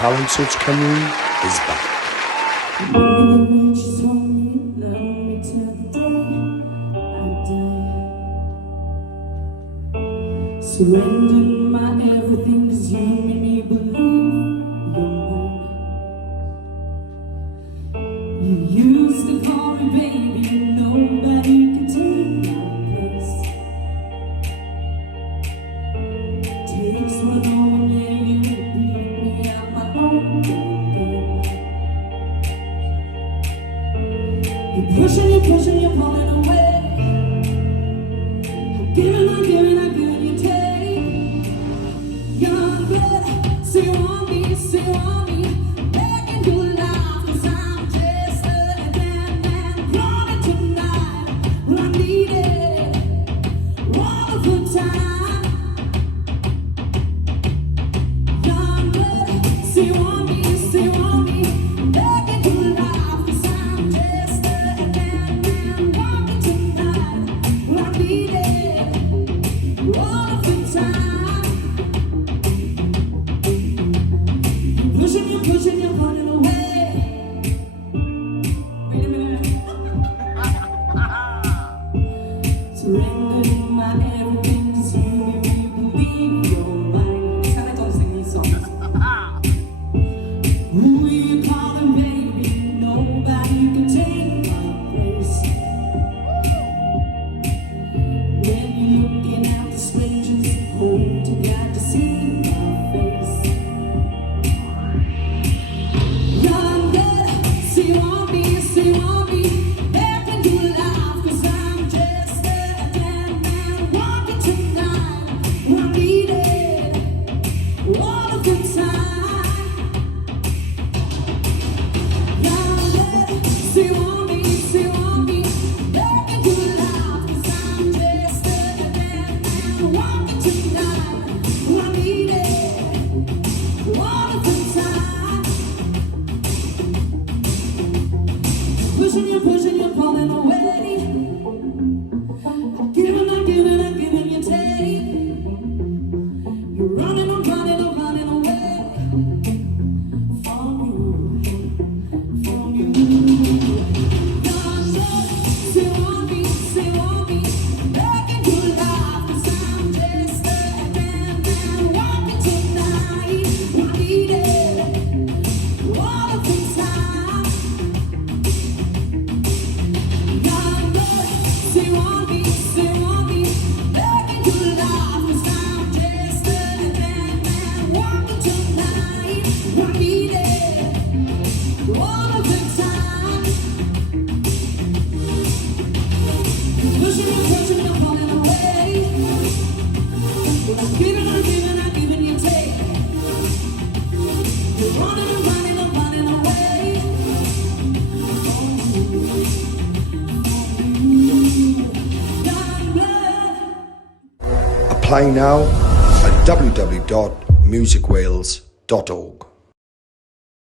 Talent Search Cymru is back. Surrender my everything, 'cause you made me believe you're mine. You used to call me baby, nobody can take my place. Takes one on, yeah, you beat me out my own game. You're pushing, you're pulling away. I'm giving, you take. Young blood, say you want me, begging you alive, 'cause I'm just a dead man, running tonight, but I need it all of the time. Young blood, say you want me, begging you alive, 'cause I'm just a dead man, running tonight, but I need it all of the time. Pushing, you're pulling away. Wait a minute. Surrender my everything, 'cause you made me believe you're mine. Can I don't sing these songs? Who you calling, baby? Nobody can take my place. When you're looking at the strangers, hold you got to see my face. Say you want me, begging you alive, 'cause I'm just a dead man, walking tonight, I need it all of the time. Say you want me, begging you alive, 'cause I'm just a dead man, walking tonight, I need it all of the time. Pushing, you're pulling away. I'm giving, you take. You're running, I'm running away from you. God, say you want me, begging you alive, 'cause I'm just a dead man, walking tonight, I need it all of the time. Say you want me, begging you alive, 'cause I'm just a dead man, walking tonight, I need it all of the time. Pushing, you're pulling away. I'm giving, you take. You're running away. Apply now at www.musicwales.org.